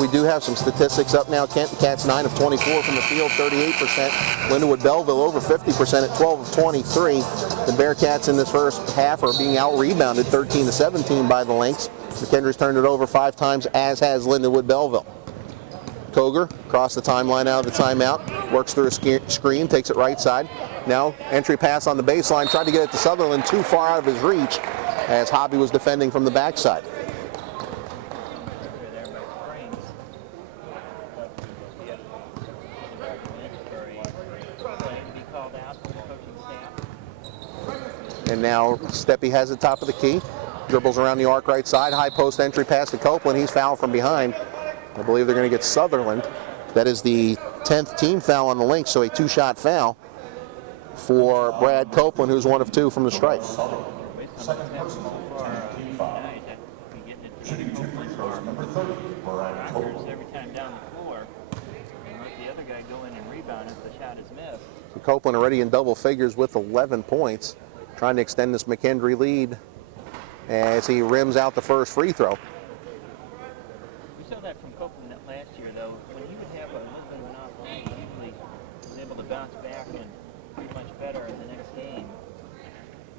We do have some statistics up now. Kenton Cats 9 of 24 from the field, 38%. Lindenwood Belleville over 50% at 12 of 23. The Bearcats in this first half are being out-rebounded 13-17 by the Lynx. McKendree's turned it over 5 times, as has Lindenwood Belleville. Koger across the timeline out of the timeout, works through a screen, takes it right side. Now entry pass on the baseline, tried to get it to Sutherland, too far out of his reach as Hobby was defending from the backside. And now Steppe has the top of the key, dribbles around the arc right side, high post entry pass to Copeland. He's fouled from behind. I believe they're going to get Sutherland. That is the 10th team foul on the Lynx, so a 2-shot foul for Brad Copeland, who's 1 of 2 from the stripe. Second personal, team foul. Shooting 2 free throws, number 30, Brad Copeland. Every time down the floor, and let the other guy go in and rebound if the shot is missed. So Copeland already in double figures with 11 points, trying to extend this McKendree lead as he rims out the first free throw. We saw that from Copeland last year, though. When he would have a little bit of an off game, he usually was able to bounce back and be much better in the next game.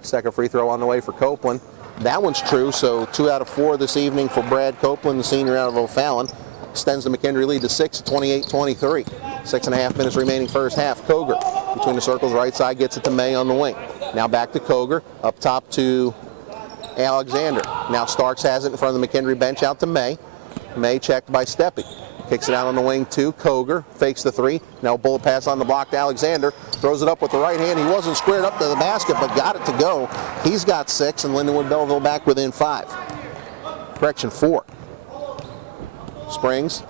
Second free throw on the way for Copeland. That one's true, so 2 out of 4 this evening for Brad Copeland, the senior out of O'Fallon. Extends the McKendree lead to 6, 28-23. 6.5 minutes remaining first half. Koger between the circles, right side, gets it to May on the wing. Now back to Koger, up top to Alexander. Now Starks has it in front of the McKendree bench, out to May. May checked by Steppe. Kicks it out on the wing to Koger, fakes the 3. Now bullet pass on the block to Alexander. Throws it up with the right hand. He wasn't squared up to the basket, but got it to go. He's got 6, and Lindenwood Belleville back within 5. Correction, 4. Springs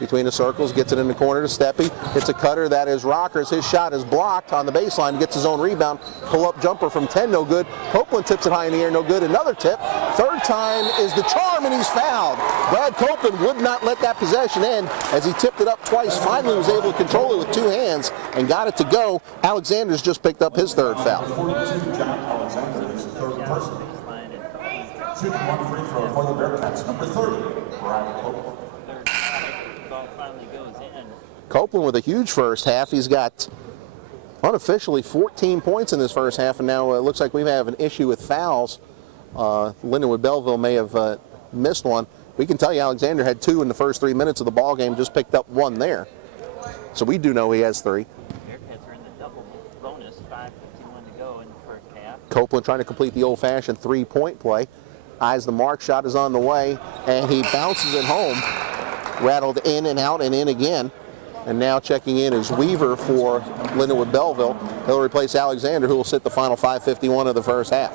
between the circles, gets it in the corner to Steppe. It's a cutter, that is Rockers. His shot is blocked on the baseline, gets his own rebound. Pull-up jumper from 10, no good. Copeland tips it high in the air, no good. Another tip. Third time is the charm, and he's fouled. Brad Copeland would not let that possession end as he tipped it up twice. Finally was able to control it with 2 hands and got it to go. Alexander's just picked up his 3rd foul. 42, John Alexander is the 3rd person. Shooting 1 free throw for the Bearcats, number 30, Brad Copeland. Copeland with a huge first half. He's got unofficially 14 points in this first half, and now it looks like we have an issue with fouls. Lindenwood Belleville may have missed one. We can tell you Alexander had 2 in the first 3 minutes of the ball game, just picked up 1 there. So we do know he has 3. Bearcats are in the double bonus, 5:51 to go in the first half. Copeland trying to complete the old-fashioned 3-point play. Eyes the mark, shot is on the way, and he bounces it home. Rattled in and out and in again. And now checking in is Weaver for Lindenwood Belleville. He'll replace Alexander, who will sit the final 5:51 of the first half.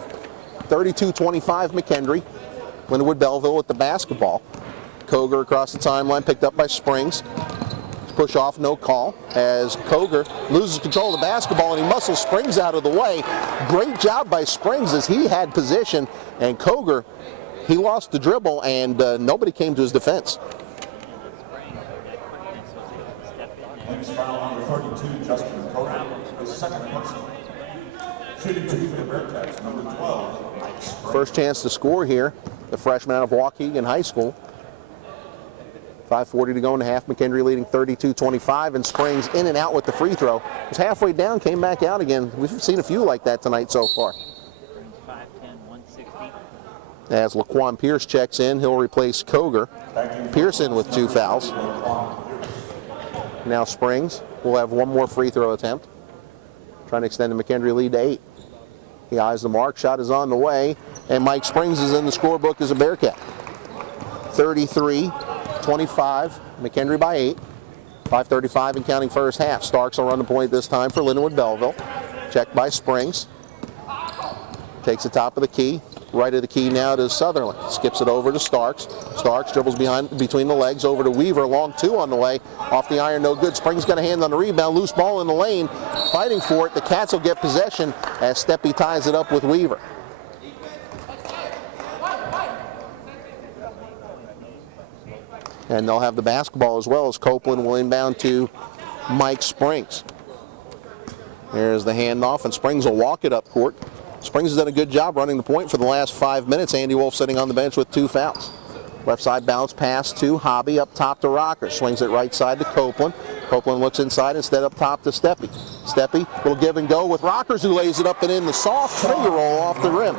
32-25 McKendree. Lindenwood Belleville with the basketball. Koger across the timeline, picked up by Springs. Push off, no call, as Koger loses control of the basketball and he muscles Springs out of the way. Great job by Springs as he had position, and Koger, he lost the dribble and nobody came to his defense. Team's foul number 32, Justin Koger, the 2nd person. Shooting 2 for the Bearcats, number 12, Mike Springs. First chance to score here, the freshman out of Waukegan High School. 5:40 to go in the half. McKendree leading 32-25, and Springs in and out with the free throw. Was halfway down, came back out again. We've seen a few like that tonight so far. Springs 5'10", 160. As Laquan Pierce checks in, he'll replace Koger. Pearson with 2 fouls. Now Springs will have 1 more free throw attempt, trying to extend the McKendree lead to 8. He eyes the mark, shot is on the way, and Mike Springs is in the scorebook as a Bearcat. 33-25, McKendree by 8. 5:35 and counting first half. Starks will run the point this time for Lindenwood Belleville. Checked by Springs. Takes the top of the key. Right of the key now to Sutherland. Skips it over to Starks. Starks dribbles between the legs over to Weaver. Long 2 on the way. Off the iron, no good. Springs got a hand on the rebound. Loose ball in the lane. Fighting for it. The Cats will get possession as Steppe ties it up with Weaver. And they'll have the basketball as well as Copeland will inbound to Mike Springs. There's the handoff, and Springs will walk it up court. Springs has done a good job running the point for the last 5 minutes. Andy Wolff sitting on the bench with 2 fouls. Left side bounce pass to Hobby, up top to Rocker. Swings it right side to Copeland. Copeland looks inside instead, up top to Steppe. Steppe will give and go with Rockers, who lays it up and in. The soft finger roll off the rim.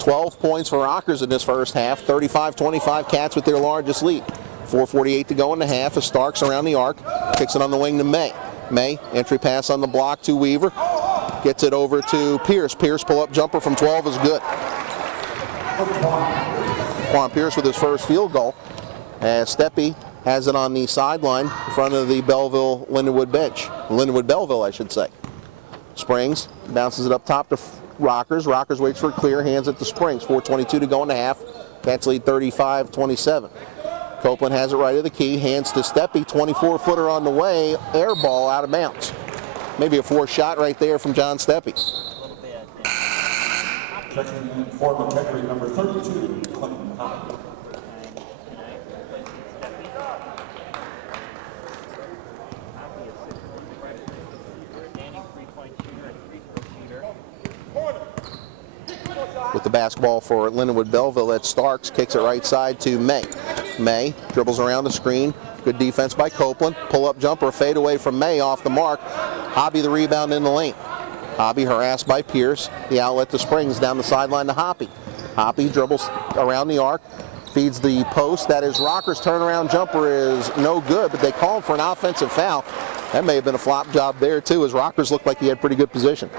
12 points for Rockers in this first half. 35-25 Cats with their largest lead. 4:48 to go in the half as Starks around the arc. Kicks it on the wing to May. May, entry pass on the block to Weaver. Gets it over to Pierce. Pierce pull-up jumper from 12 is good. Quan Pierce with his first field goal. As Steppe has it on the sideline in front of the Belleville Lindenwood bench. Lindenwood Belleville, I should say. Springs bounces it up top to Rockers. Rockers waits for a clear, hands it to Springs. 4:22 to go in the half. Cats lead 35-27. Copeland has it right of the key, hands to Steppe, 24-footer on the way, air ball out of bounds. Maybe a forced shot right there from John Steppe. Checking in for McKendree, number 32, Clinton Howard. With the basketball for Lindenwood Belleville, that's Starks, kicks it right side to May. May dribbles around the screen. Good defense by Copeland. Pull-up jumper, fade away from May off the mark. Hobby the rebound in the lane. Hobby harassed by Pierce. The outlet to Springs down the sideline to Hoppy. Hoppy dribbles around the arc, feeds the post. That is Rockers' turnaround jumper is no good, but they call him for an offensive foul. That may have been a flop job there too, as Rockers looked like he had pretty good position.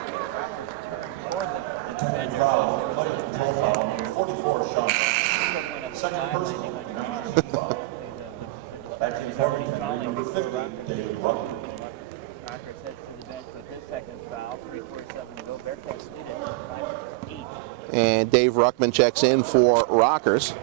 Foul, control foul, 44 shot. Second personal, 92 foul. Back in for McKendree, number 50, David Ruckman. Rockers heads to the bench with his second foul. 3:47 to go. Bearcats lead it 5-8. And Dave Ruckman checks in for Rockers.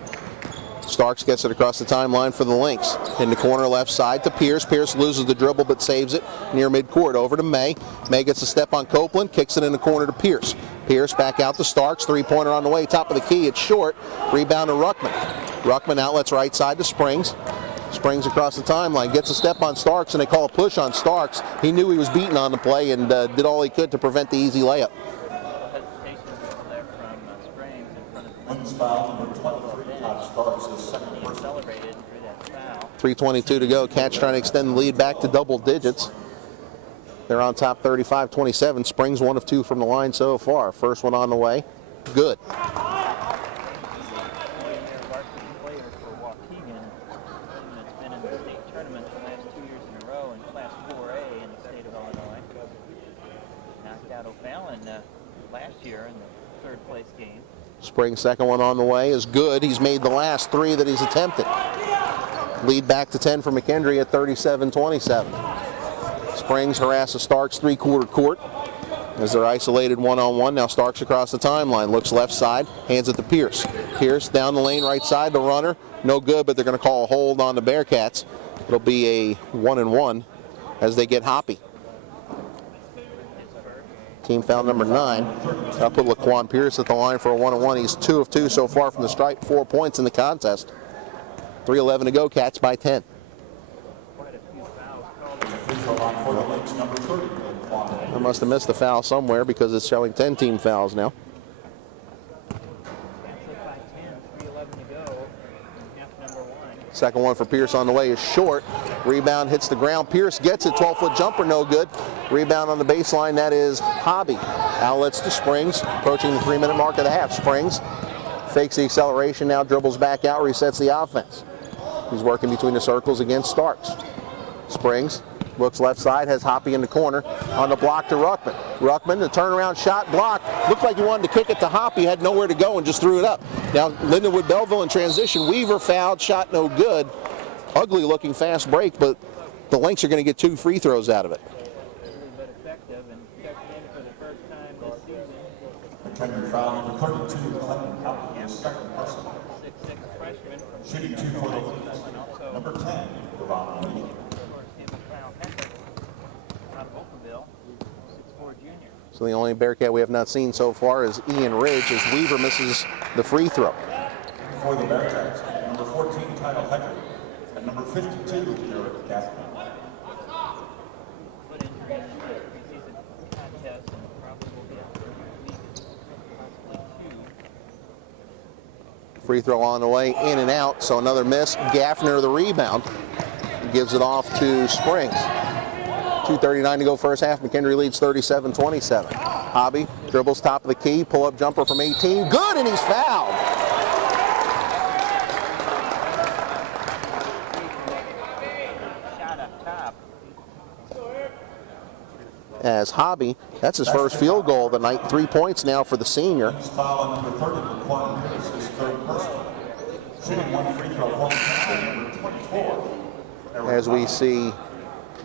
Starks gets it across the timeline for the Lynx. In the corner left side to Pierce. Pierce loses the dribble but saves it near midcourt. Over to May. May gets a step on Copeland, kicks it in the corner to Pierce. Pierce back out to Starks. Three-pointer on the way, top of the key. It's short. Rebound to Ruckman. Ruckman outlets right side to Springs. Springs across the timeline, gets a step on Starks, and they call a push on Starks. He knew he was beaten on the play and did all he could to prevent the easy layup. Wins foul, number 23, Todd Starks, his second personal. 3:22 to go. Cats trying to extend the lead back to double digits. They're on top 35-27. Springs 1 of 2 from the line so far. First one on the way. Good. Last year in the third place game. Springs' second one on the way is good. He's made the last 3 that he's attempted. Lead back to 10 for McKendree at 37-27. Springs harasses Starks three-quarter court as they're isolated one-on-one. Now Starks across the timeline, looks left side, hands it to Pierce. Pierce down the lane right side, the runner. No good, but they're going to call a hold on the Bearcats. It'll be a 1-and-1 as they get Hoppy. Team foul number 9. I'll put Laquan Pierce at the line for a 1-and-1. He's 2 of 2 so far from the stripe, 4 points in the contest. 3:11 to go, Cats by 10. I must have missed a foul somewhere because it's showing 10 team fouls now. Second one for Pierce on the way is short. Rebound hits the ground. Pierce gets it. 12-foot jumper, no good. Rebound on the baseline, that is Hobby. Outlets to Springs, approaching the 3-minute mark of the half. Springs fakes the acceleration, now dribbles back out, resets the offense. He's working between the circles against Starks. Springs looks left side, has Hoppy in the corner. On the block to Ruckman. Ruckman, the turnaround shot block. Looked like he wanted to kick it to Hoppy, had nowhere to go and just threw it up. Now Lindenwood Belleville in transition. Weaver fouled, shot no good. Ugly looking fast break, but the Lynx are going to get 2 free throws out of it. McKendree foul number 32, Clinton Howard, his second personal. Shooting 2 for the Lynx. Number 10, Devon Lee. So the only Bearcat we have not seen so far is Ian Ridge as Weaver misses the free throw. For the Bearcats, number 14, Kyle Hecker, and number 52, Jared Gaffney. Free throw on the way, in and out, so another miss. Gaffner the rebound. Gives it off to Springs. 2:39 to go first half. McKendree leads 37-27. Hobby dribbles top of the key, pull-up jumper from 18. Good, and he's fouled. Shot up top. As Hobby, that's his first field goal of the night. 3 points now for the senior. He's foul on number 30, McQuarrie Pierce, his third personal. Shooting one free throw, number 24. As we see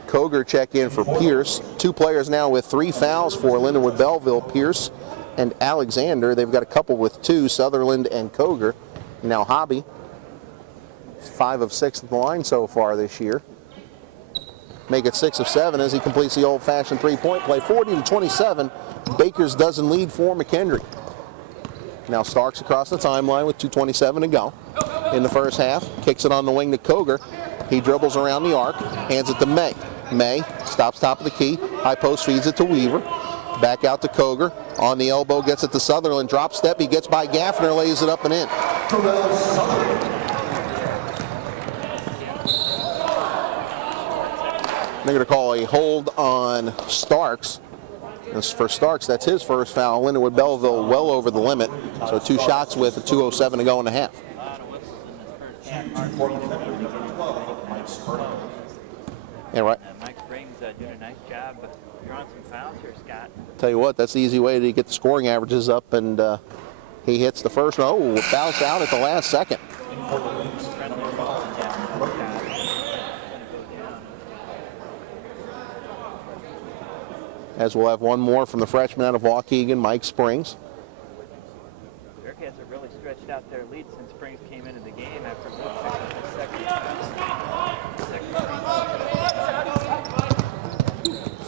Koger check in for Pierce. 2 players now with 3 fouls for Lindenwood Belleville, Pierce and Alexander. They've got a couple with 2, Sutherland and Koger. Now Hobby, 5 of 6 at the line so far this year. Make it 6 of 7 as he completes the old-fashioned 3-point play. 40-27, Baker's dozen lead for McKendree. Now Starks across the timeline with 2:27 to go in the first half. Kicks it on the wing to Koger. He dribbles around the arc, hands it to May. May stops top of the key, high post feeds it to Weaver. Back out to Koger. On the elbow, gets it to Sutherland. Drop step, he gets by Gaffner, lays it up and in. They're going to call a hold on Starks. This for Starks, that's his first foul. Lindenwood Belleville well over the limit. So 2 shots with 2:07 to go in the half. A lot of whistles in this first half. Yeah, right. Mike Springs doing a nice job. You're on some fouls here, Scott. Tell you what, that's the easy way to get the scoring averages up, and he hits the first one. Oh, bounced out at the last second. As we'll have one more from the freshman out of Waukegan, Mike Springs. Bearcats have really stretched out their lead since Springs came into the game after Wolff picked up his second.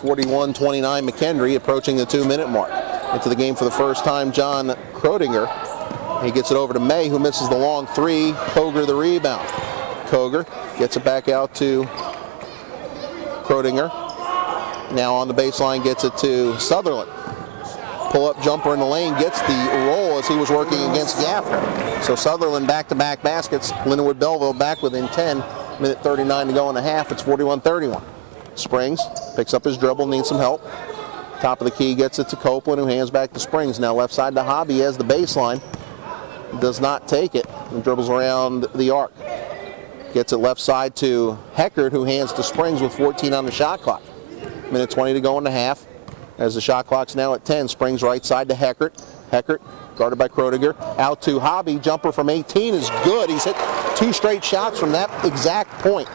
41-29 McKendree approaching the 2-minute mark. Into the game for the first time, John Krodinger. He gets it over to May, who misses the long 3. Koger the rebound. Koger gets it back out to Krodinger. Now on the baseline, gets it to Sutherland. Pull-up jumper in the lane, gets the roll as he was working against Gaffner. So Sutherland back-to-back baskets. Lindenwood Belleville back within 10. Minute 39 to go in the half. It's 41-31. Springs picks up his dribble, needs some help. Top of the key, gets it to Copeland, who hands back to Springs. Now left side to Hobby as the baseline. Does not take it and dribbles around the arc. Gets it left side to Heckert, who hands to Springs with 14 on the shot clock. Minute 20 to go in the half. As the shot clock's now at 10, Springs right side to Heckert. Heckert guarded by Krodinger. Out to Hobby. Jumper from 18 is good. He's hit 2 straight shots from that exact point.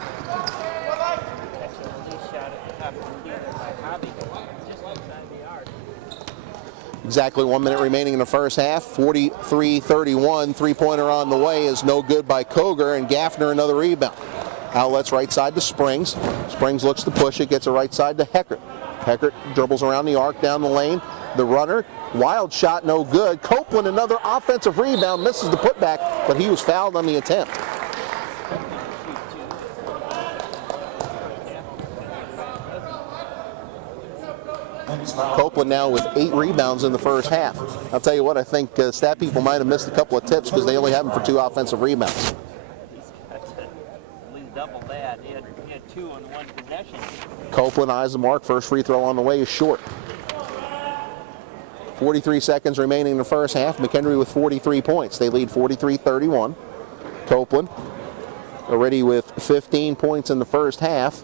Exactly 1 minute remaining in the first half. 43-31. 3-pointer on the way is no good by Koger, and Gaffner another rebound. Outlets right side to Springs. Springs looks to push it, gets it right side to Heckert. Heckert dribbles around the arc down the lane. The runner, wild shot, no good. Copeland, another offensive rebound, misses the putback, but he was fouled on the attempt. Copeland now with 8 rebounds in the first half. I'll tell you what, I think stat people might have missed a couple of tips because they only have him for 2 offensive rebounds. At least double that. He had 2 in 1 possession. Copeland eyes the mark. First free throw on the way is short. 43 seconds remaining in the first half. McKendree with 43 points. They lead 43-31. Copeland already with 15 points in the first half.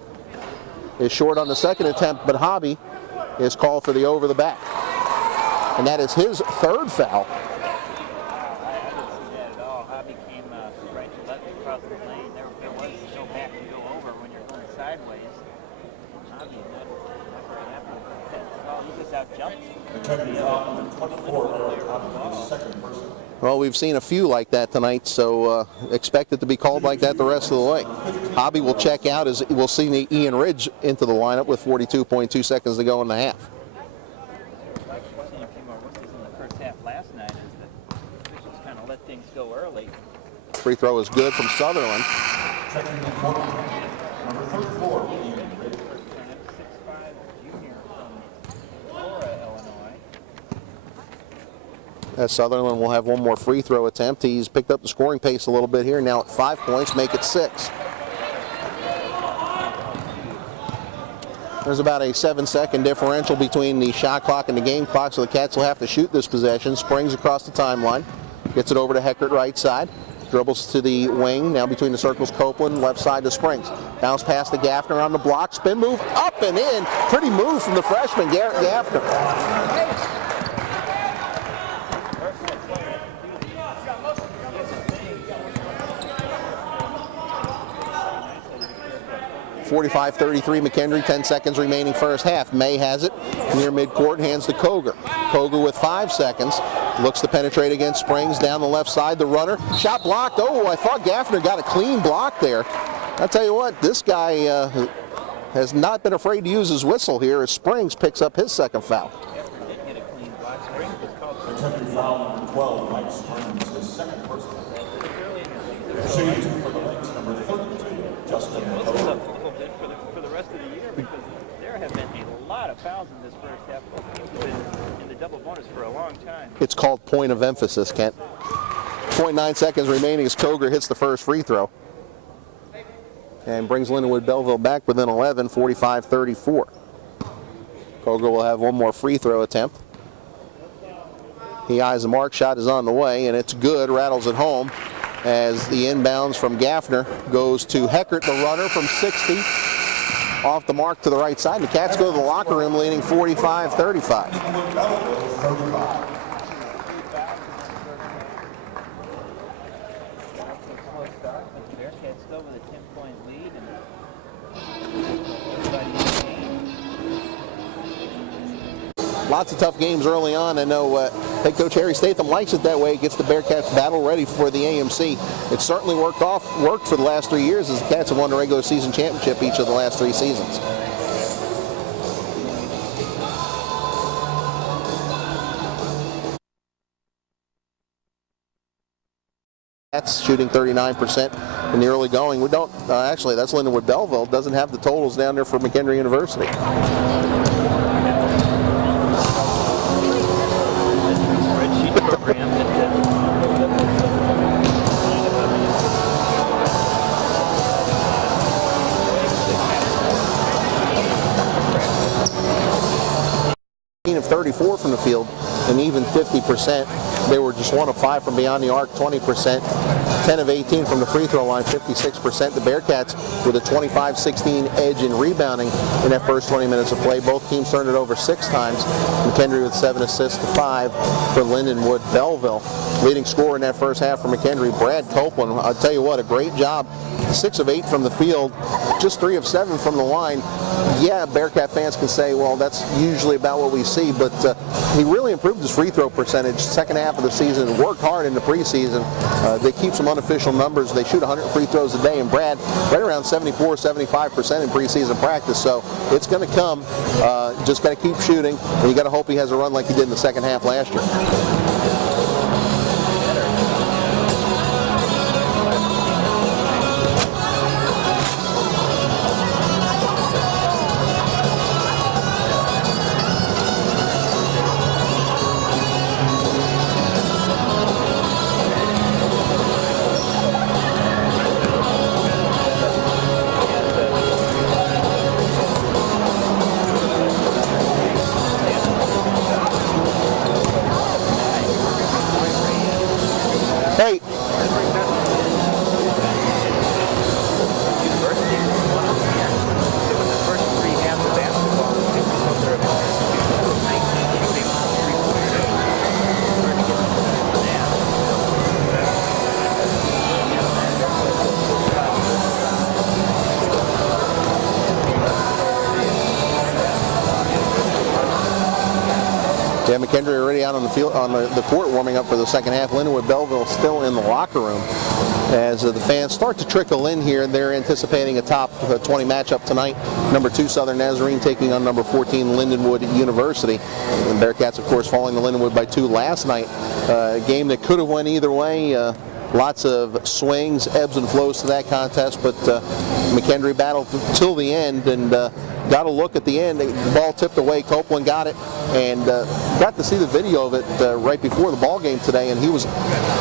Is short on the second attempt, but Hobby is called for the over the back. And that is his 3rd foul. I didn't see that at all. Hobby came right to left across the lane. There was a go back and go over when you're going sideways. Hobby, not very happy with that. Oh, he just out-jumped. Well, we've seen a few like that tonight, so expect it to be called like that the rest of the way. Hobby will check out as we'll see Ian Ridge into the lineup with 42.2 seconds to go in the half. I've seen a few more whistles in the first half last night as the officials kind of let things go early. Free throw is good from Sutherland. Checking the court, number 34, Ian Ridge. 6'5" junior from Flora, Illinois. As Sutherland will have one more free throw attempt. He's picked up the scoring pace a little bit here. Now at 5 points, make it 6. There's about a 7-second differential between the shot clock and the game clock, so the Cats will have to shoot this possession. Springs across the timeline. Gets it over to Heckert right side. Dribbles to the wing. Now between the circles, Copeland, left side to Springs. Bounce past to Gaffner on the block. Spin move, up and in. Pretty move from the freshman, Garrett Gaffner. 45-33 McKendree, 10 seconds remaining first half. May has it near midcourt, hands to Koger. Koger with 5 seconds, looks to penetrate against Springs down the left side. The runner, shot blocked. Oh, I thought Gaffner got a clean block there. I'll tell you what, this guy has not been afraid to use his whistle here as Springs picks up his second foul. McKendree foul number 12, Mike Springs, his second personal. Shooting for the Lynx, number 32, Justin Koger. For the rest of the year, because there have been a lot of fouls in this first half. Both teams have been in the double bonus for a long time. It's called point of emphasis, Kent. 0.9 seconds remaining as Koger hits the first free throw. And brings Lindenwood Belleville back within 11, 45-34. Koger will have one more free throw attempt. He eyes the mark, shot is on the way, and it's good, rattles it home as the inbounds from Gaffner goes to Heckert, the runner from 60, off the mark to the right side. The Cats go to the locker room leading 45-35. Bearcats still with a 10-point lead. Lots of tough games early on. I know head coach Harry Statham likes it that way. It gets the Bearcats battle ready for the AMC. It certainly worked for the last 3 years as the Cats have won the regular season championship each of the last 3 seasons. Cats shooting 39% in the early going. We don't, actually that's Lindenwood Belleville, doesn't have the totals down there for McKendree University. Of 34 from the field and even 50%. They were just 1 of 5 from beyond the arc, 20%. 10 of 18 from the free throw line, 56%. The Bearcats with a 25-16 edge in rebounding in that first 20 minutes of play. Both teams turned it over 6 times. McKendree with 7 assists to 5 for Lindenwood Belleville. Leading scorer in that first half for McKendree, Brad Copeland. I'll tell you what, a great job. 6 of 8 from the field, just 3 of 7 from the line. Yeah, Bearcat fans can say, well, that's usually about what we see, but he really improved his free throw percentage second half of the season, worked hard in the preseason. They keep some unofficial numbers. They shoot 100 free throws a day, and Brad right around 74-75% in preseason practice, so it's going to come. Just got to keep shooting, and you got to hope he has a run like he did in the second half last year. Hey. Yeah, McKendree already out on the field, on the court warming up for the second half. Lindenwood Belleville still in the locker room as the fans start to trickle in here. They're anticipating a top 20 matchup tonight. Number 2 Southern Nazarene taking on number 14 Lindenwood University. The Bearcats, of course, falling to Lindenwood by 2 last night. A game that could have went either way. lots of swings, ebbs and flows to that contest, but McKendree battled till the end and got a look at the end. The ball tipped away, Copeland got it, and got to see the video of it right before the ball game today, and he was,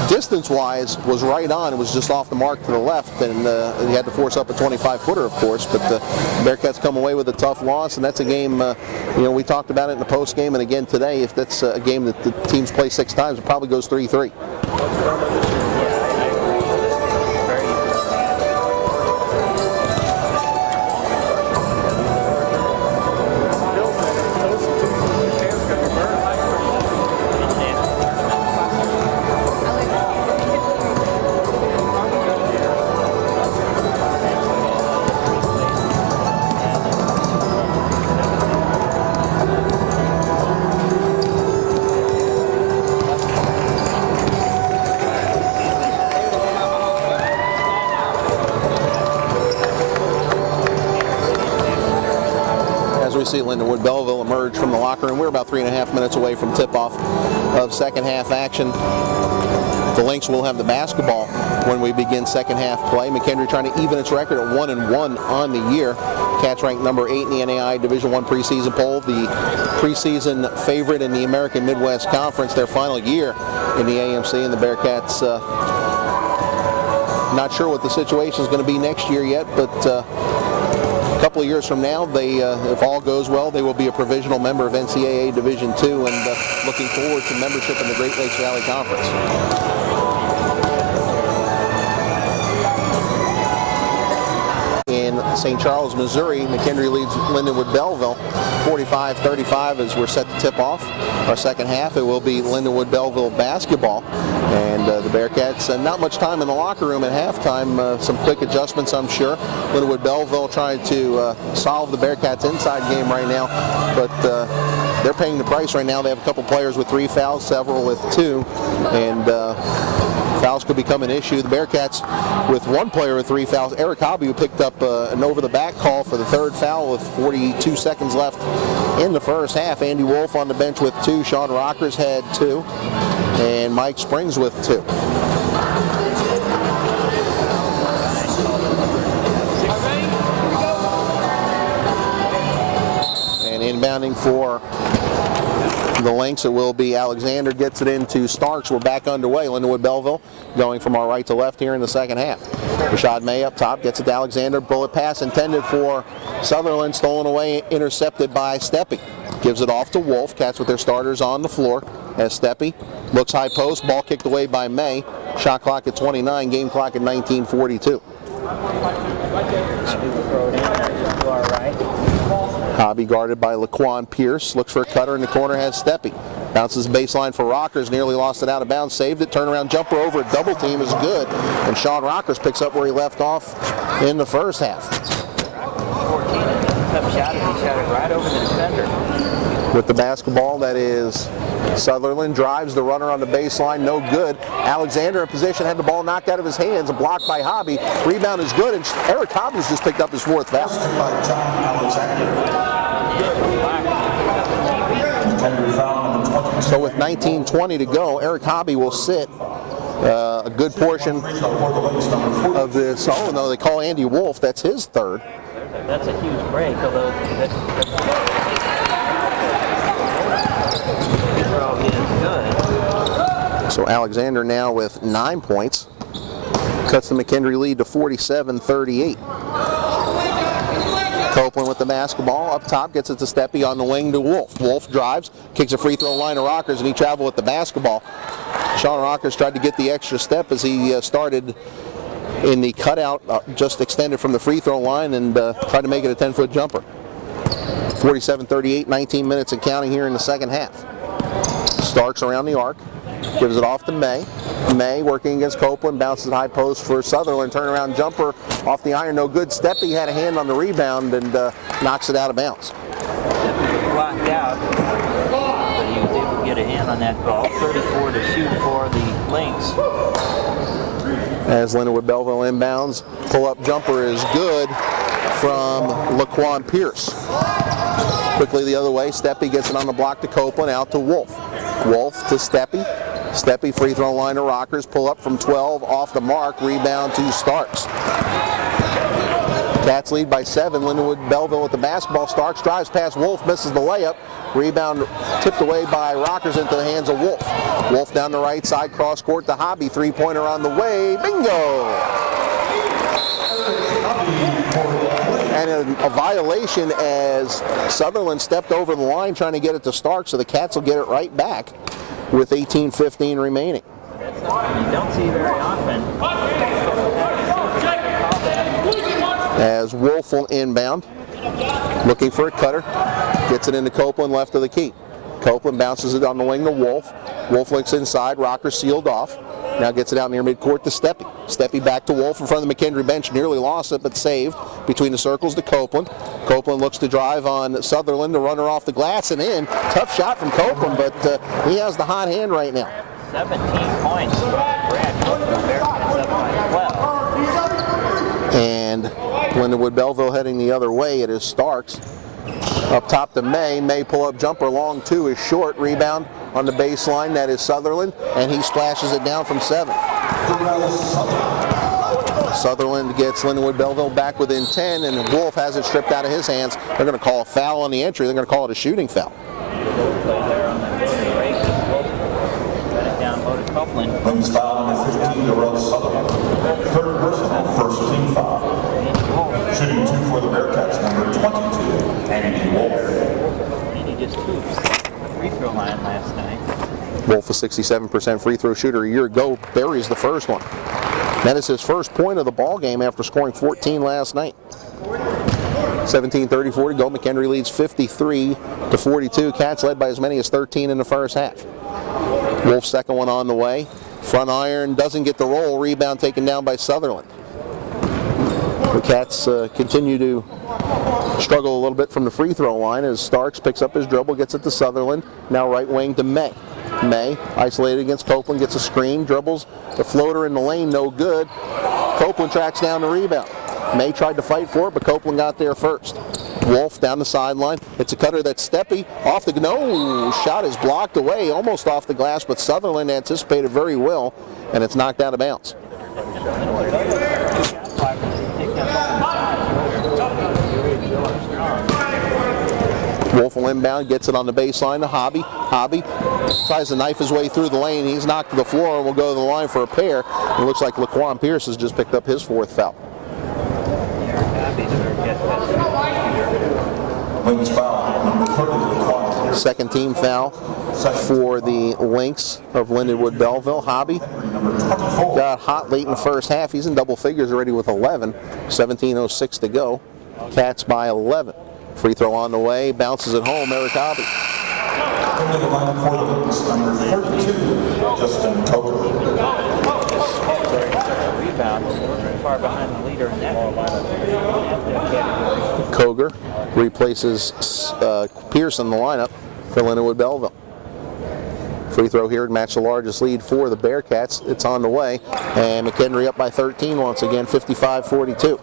distance-wise, was right on. It was just off the mark to the left, and he had to force up a 25-footer, of course, but the Bearcats come away with a tough loss, and that's a game, we talked about it in the post game, and again today, if that's a game that the teams play 6 times, it probably goes 3-3. We see Lindenwood Belleville emerge from the locker room. We're about 3.5 minutes away from tip-off of second half action. The Lynx will have the basketball when we begin second half play. McKendree trying to even its record at 1-1 on the year. Cats ranked number 8 in the NAI Division I preseason poll, the preseason favorite in the American Midwest Conference, their final year in the AMC, and the Bearcats not sure what the situation is going to be next year yet, but a couple of years from now, they, if all goes well, they will be a provisional member of NCAA Division II and looking forward to membership in the Great Lakes Valley Conference. In St. Charles, Missouri, McKendree leads Lindenwood Belleville 45-35 as we're set to tip off our second half. It will be Lindenwood Belleville basketball, and the Bearcats, not much time in the locker room at halftime, some quick adjustments I'm sure. Lindenwood Belleville trying to solve the Bearcats inside game right now, but they're paying the price right now. They have a couple players with 3 fouls, several with 2, and fouls could become an issue. The Bearcats with 1 player with 3 fouls, Eric Hobby, who picked up an over-the-back call for the 3rd foul with 42 seconds left in the first half. Andy Wolff on the bench with 2, Sean Rockers had 2, and Mike Springs with 2. And inbounding for the Lynx, it will be Alexander, gets it into Starks. We're back underway. Lindenwood Belleville going from our right to left here in the second half. Rashad May up top, gets it to Alexander. Bullet pass intended for Sutherland, stolen away, intercepted by Steppe. Gives it off to Wolff. Cats with their starters on the floor as Steppe looks high post. Ball kicked away by May. Shot clock at 29, game clock at 19:42. Hobby guarded by Laquan Pierce. Looks for a cutter in the corner, has Steppe. Bounces baseline for Rockers, nearly lost it out of bounds, saved it. Turnaround jumper over a double team is good. And Sean Rockers picks up where he left off in the first half. 14, tough shot, and he shot it right over the defender. With the basketball, that is Sutherland, drives the runner on the baseline, no good. Alexander in position, had the ball knocked out of his hands, blocked by Hobby. Rebound is good, and Eric Hobby's just picked up his 4th foul. So with 19:20 to go, Eric Hobby will sit a good portion of this. Oh no, they call Andy Wolff, that's his 3rd. That's a huge break, although good. So Alexander now with 9 points. Cuts the McKendree lead to 47-38. Copeland with the basketball up top, gets it to Steppe on the wing to Wolff. Wolff drives, kicks a free throw line to Rockers, and he traveled with the basketball. Sean Rockers tried to get the extra step as he started in the cutout, just extended from the free throw line, and tried to make it a 10-foot jumper. 47-38, 19 minutes and counting here in the second half. Starks around the arc, gives it off to May. May working against Copeland, bounces high post for Sutherland, turnaround jumper off the iron, no good. Steppe had a hand on the rebound and knocks it out of bounds. Steppe blocked out, but he was able to get a hand on that ball. 34 to shoot for the Lynx. As Lindenwood Belleville inbounds, pull-up jumper is good from Laquan Pierce. Quickly the other way, Steppe gets it on the block to Copeland, out to Wolff. Wolff to Steppe. Steppy, free throw line to Rockers. Pull up from 12, off the mark. Rebound to Starks. Cats lead by 7. Lindenwood Belleville with the basketball. Starks drives past Wolff, misses the layup. Rebound tipped away by Rockers into the hands of Wolff. Wolff down the right side, cross court to Hobby. Three-pointer on the way. Bingo! And a violation as Sutherland stepped over the line trying to get it to Starks, so the Cats will get it right back with 18:15 remaining. That's something you don't see very often. As Wolff will inbound, looking for a cutter, gets it into Copeland left of the key. Copeland bounces it on the wing to Wolff. Wolff looks inside, Rockers sealed off. Now gets it out near midcourt to Steppy. Steppy back to Wolff in front of the McKendree bench, nearly lost it but saved. Between the circles to Copeland. Copeland looks to drive on Sutherland to run her off the glass and in. Tough shot from Copeland, but he has the hot hand right now. 17 points. Brad Copeland, Bearcats up by 12. And Lindenwood Belleville heading the other way. It is Starks. Up top to May. May pull-up jumper, long two is short. Rebound on the baseline. That is Sutherland, and he splashes it down from 7. Sutherland gets Lindenwood Belleville back within 10, and Wolff has it stripped out of his hands. They're going to call a foul on the entry. They're going to call it a shooting foul. Wings foul number 15 to Rose Sutherland. Third personal, first team foul. Shooting 2 for the Bearcats, number 22, Andy Wolff. He just took the free throw line last night. Wolff, a 67% free throw shooter a year ago, buries the first one. That is his first point of the ball game after scoring 14 last night. 17:34 to go. McKendree leads 53-42. Cats led by as many as 13 in the first half. Wolff's second one on the way. Front iron doesn't get the roll. Rebound taken down by Sutherland. The Cats continue to struggle a little bit from the free throw line as Starks picks up his dribble, gets it to Sutherland. Now right wing to May. May, isolated against Copeland, gets a screen, dribbles the floater in the lane, no good. Copeland tracks down the rebound. May tried to fight for it, but Copeland got there first. Wolff down the sideline. It's a cutter that's Steppy off the, no, shot is blocked away, almost off the glass, but Sutherland anticipated very well, and it's knocked out of bounds. Wolff will inbound, gets it on the baseline to Hobby. Hobby tries to knife his way through the lane. He's knocked to the floor and will go to the line for a pair. It looks like Laquan Pierce has just picked up his 4th foul. Wings foul number 30, Laquan Pierce. Second team foul for the Lynx of Lindenwood Belleville. Hobby got hot late in the first half. He's in double figures already with 11. 17:06 to go. Cats by 11. Free throw on the way, bounces it home, Eric Hobby. Into the line for the Lynx, number 32, Justin Coker. Rebound, very far behind the leader in that category. Koger replaces Pierce in the lineup for Lindenwood Belleville. Free throw here to match the largest lead for the Bearcats. It's on the way, and McKendree up by 13 once again, 55-42.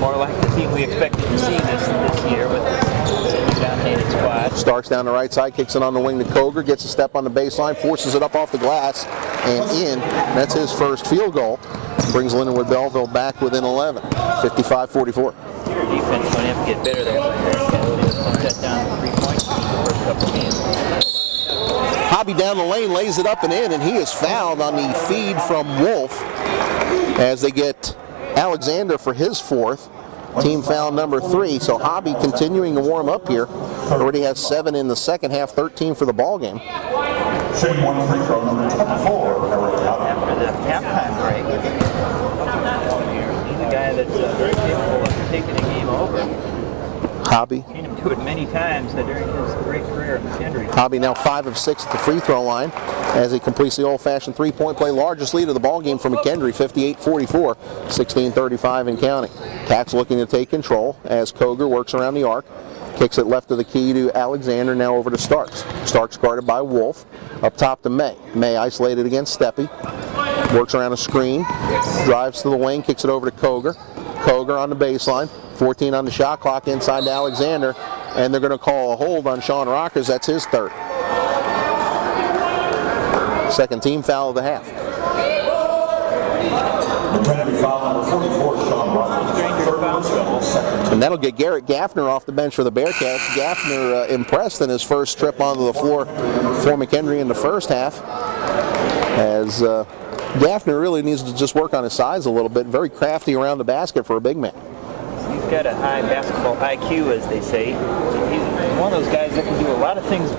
More like the team we expected to see this year with the dominated squad. Starks down the right side, kicks it on the wing to Koger, gets a step on the baseline, forces it up off the glass and in. That's his first field goal. Brings Lindenwood Belleville back within 11, 55-44. Your defense going to have to get better there. Set down the 3 points the first couple games. Hobby down the lane, lays it up and in, and he is fouled on the feed from Wolff as they get Alexander for his 4th, team foul number 3. So Hobby continuing to warm up here. Already has 7 in the second half, 13 for the ball game. Shooting 1 free throw, number 24, Eric Hobby. After the halftime break, he's a guy that's very capable of taking a game over. Hobby. Seen him do it many times during his great career at McKendree. Hobby now 5 of 6 at the free throw line as he completes the old-fashioned three-point play. Largest lead of the ball game for McKendree, 58-44, 16:35 and counting. Cats looking to take control as Koger works around the arc. Kicks it left of the key to Alexander, now over to Starks. Starks guarded by Wolff. Up top to May. May isolated against Steppy. Works around a screen. Drives to the wing, kicks it over to Koger. Koger on the baseline. 14 on the shot clock inside to Alexander. and they're going to call a hold on Sean Rockers. That's his third. Second team foul of the half. McKendree foul number 44, Sean Rockers. Third personal, second team. And that'll get Garrett Gaffner off the bench for the Bearcats. Gaffner impressed in his first trip onto the floor for McKendree in the first half. As Gaffner really needs to just work on his size a little bit. Very crafty around the basket for a big man. He's got a high basketball IQ, as they say. He's one of those guys that can do a lot of things